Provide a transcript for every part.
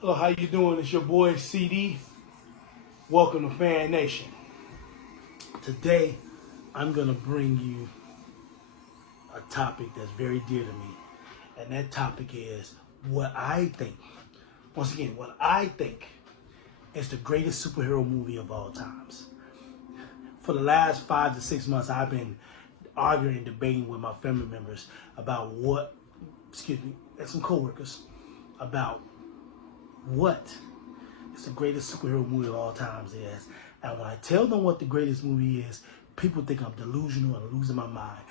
Hello, how you doing? It's your boy CD. Welcome to Fan Nation. Today, I'm gonna bring you a topic that's very dear to me, and that topic is what I think. Once again, what I think is the greatest superhero movie of all times. For the last 5 to 6 months, I've been arguing and debating with my family members about and some coworkers about what is the greatest superhero movie of all times is. And when I tell them what the greatest movie is, people think I'm delusional and losing my mind.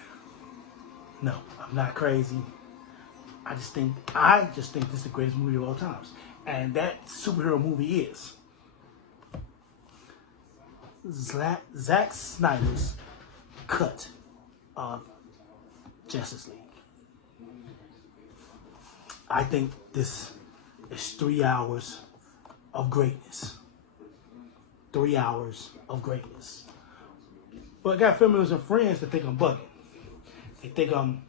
No, I'm not crazy. I just think this is the greatest movie of all times. And that superhero movie is Zack Snyder's cut of Justice League. I think this is 3 hours of greatness. 3 hours of greatness. But I got family and friends that think I'm bugging. They think I'm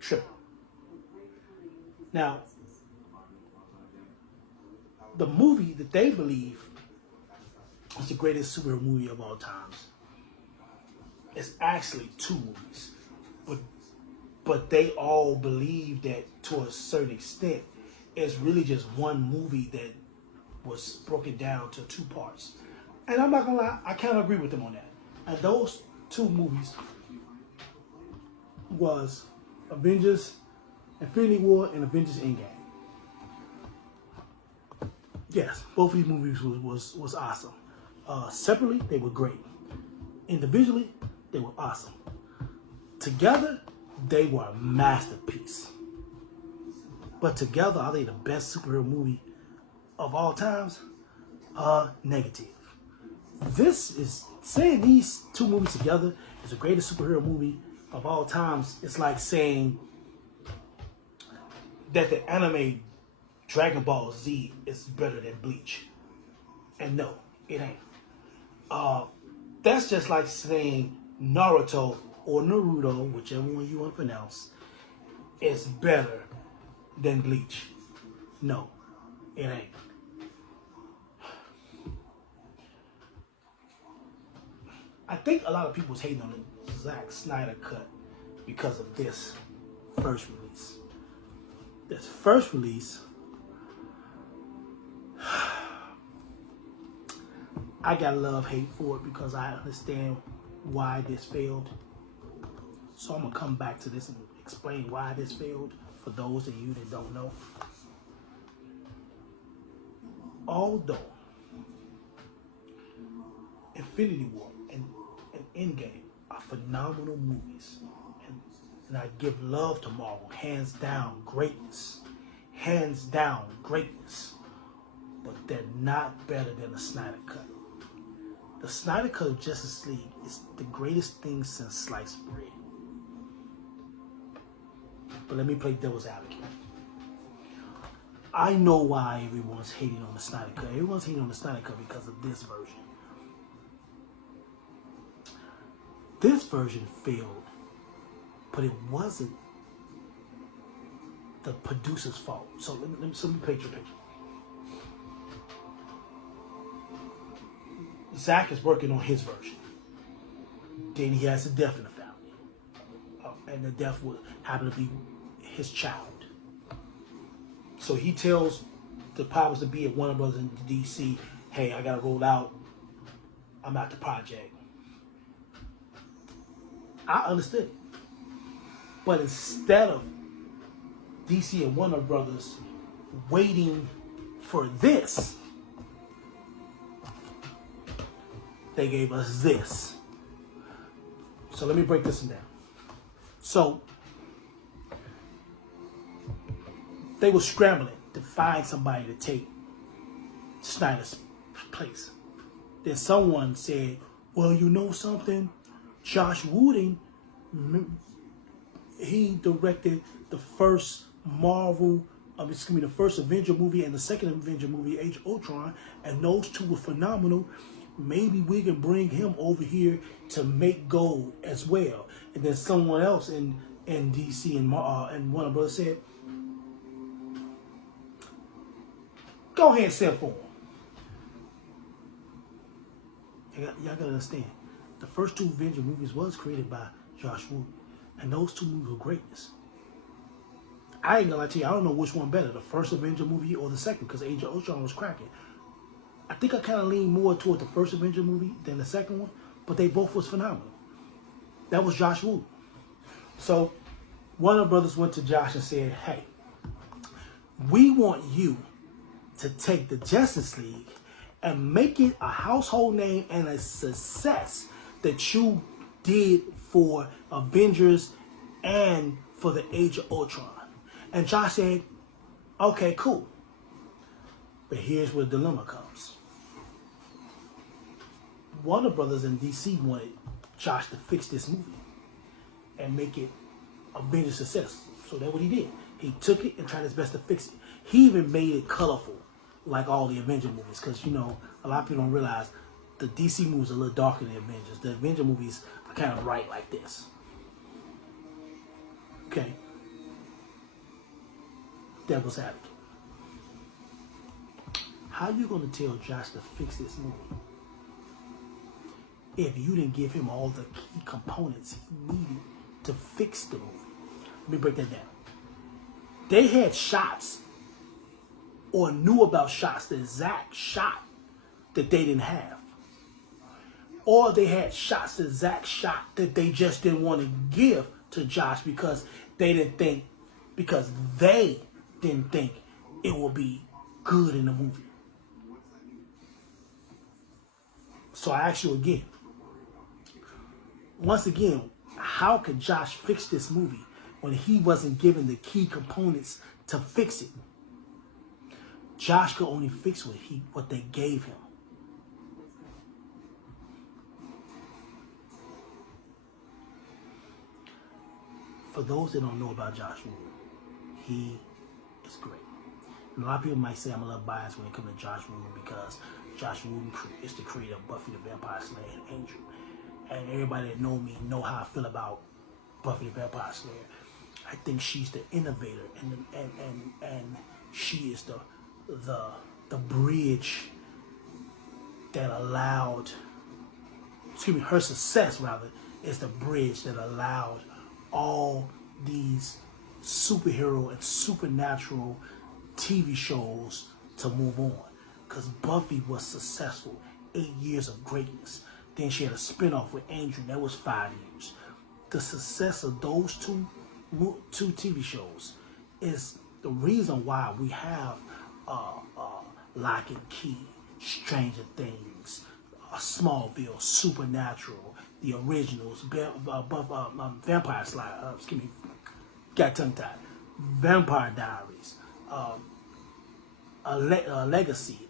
tripping. Now, the movie that they believe is the greatest superhero movie of all times is actually two movies. But they all believe that to a certain extent, it's really just one movie that was broken down to two parts. And I'm not gonna lie, I kind of agree with them on that. And those two movies was Avengers Infinity War and Avengers Endgame. Yes, both of these movies was awesome. Separately, they were great. Individually, they were awesome. Together, they were a masterpiece. But together, are they the best superhero movie of all times? Negative. This is saying these two movies together is the greatest superhero movie of all times. It's like saying that the anime Dragon Ball Z is better than Bleach. And no, it ain't. That's just like saying Naruto or Naruto, whichever one you want to pronounce, is better than Bleach. No, it ain't. I think a lot of people's hating on the Zack Snyder cut because of this first release. This first release, I got love-hate for it because I understand why this failed. So I'm going to come back to this and explain why this failed for those of you that don't know. Although Infinity War and Endgame are phenomenal movies, and I give love to Marvel, hands down greatness. Hands down greatness. But they're not better than the Snyder Cut. The Snyder Cut of Justice League is the greatest thing since sliced bread. But let me play devil's advocate. I know why everyone's hating on the Snyder Cut. Everyone's hating on the Snyder Cut because of this version. This version failed, but it wasn't the producer's fault. So let me paint your picture. Zack is working on his version. Then he has a death in the family. And the death would happen to be his child. So he tells the powers to be at Warner Brothers in DC, hey, I gotta roll out. I'm out the project. I understood it. But instead of DC and Warner Brothers waiting for this, they gave us this. So let me break this one down. So they were scrambling to find somebody to take Snyder's place. Then someone said, well, you know something? Josh Whedon, he directed the first the first Avenger movie and the second Avenger movie, Age of Ultron, and those two were phenomenal. Maybe we can bring him over here to make gold as well. And then someone else in in DC and Warner Brothers said, go ahead and sell for them. Y'all gotta understand, the first two Avenger movies was created by Josh Whedon, and those two movies were greatness. I ain't gonna lie to you, I don't know which one better, the first Avenger movie or the second, because Age of Ultron was cracking. I think I kind of lean more toward the first Avenger movie than the second one, but they both was phenomenal. That was Josh Whedon. So Warner Brothers went to Josh and said, hey, we want you to take the Justice League and make it a household name and a success that you did for Avengers and for the Age of Ultron. And Josh said, okay, cool. But here's where the dilemma comes. Warner Brothers and DC wanted Josh to fix this movie and make it a major success. So that's what he did. He took it and tried his best to fix it. He even made it colorful, like all the Avenger movies, because, you know, a lot of people don't realize the DC movies are a little darker than the Avengers. The Avenger movies are kind of bright like this. Okay. Devil's advocate. How you going to tell Josh to fix this movie if you didn't give him all the key components he needed to fix the movie? Let me break that down. They had shots or knew about shots, the exact shot that they didn't have. Or they had shots, the exact shot that they just didn't want to give to Josh because they didn't think it would be good in the movie. So I ask you again, once again, how could Josh fix this movie when he wasn't given the key components to fix it? Josh could only fix what they gave him. For those that don't know about Josh Whedon, he is great. And a lot of people might say I'm a little biased when it comes to Josh Whedon because Josh Whedon is the creator of Buffy the Vampire Slayer and Angel. And everybody that know me know how I feel about Buffy the Vampire Slayer. I think she's the innovator and she is the bridge that allowed, her success rather, is the bridge that allowed all these superhero and supernatural TV shows to move on. Because Buffy was successful, 8 years of greatness. Then she had a spinoff with Angel, that was 5 years. The success of those two TV shows is the reason why we have Lock and Key, Stranger Things, Smallville, Supernatural, the originals, Vampire Slayer, got tongue-tied, Vampire Diaries, Legacy,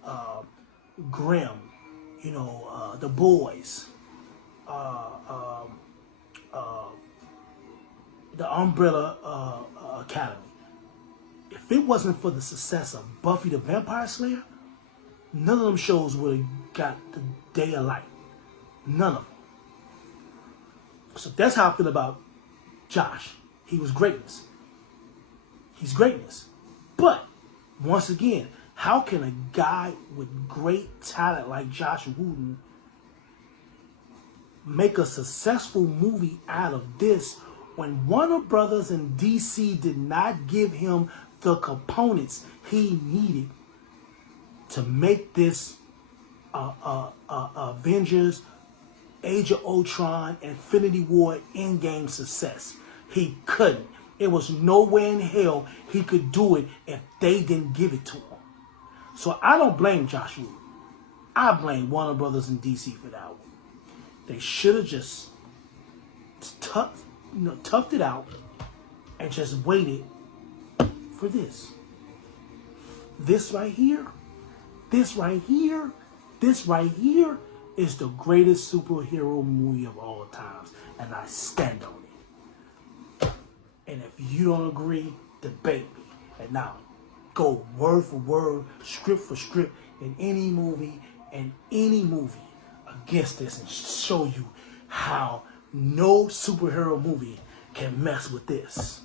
Grimm, The Boys, the Umbrella Academy. If it wasn't for the success of Buffy the Vampire Slayer, none of them shows would have got the day of light. None of them. So that's how I feel about Josh. He was greatness. He's greatness. But, once again, how can a guy with great talent like Josh Whedon make a successful movie out of this when Warner Brothers and DC did not give him the components he needed to make this Avengers, Age of Ultron, Infinity War, Endgame success? He couldn't. It was nowhere in hell he could do it if they didn't give it to him. So I don't blame Josh Whedon. I blame Warner Brothers and DC for that one. They should have just toughed it out and just waited for this. This right here is the greatest superhero movie of all times, and I stand on it. And if you don't agree, debate me. And now, go word for word, script for script, in any movie against this and show you how no superhero movie can mess with this.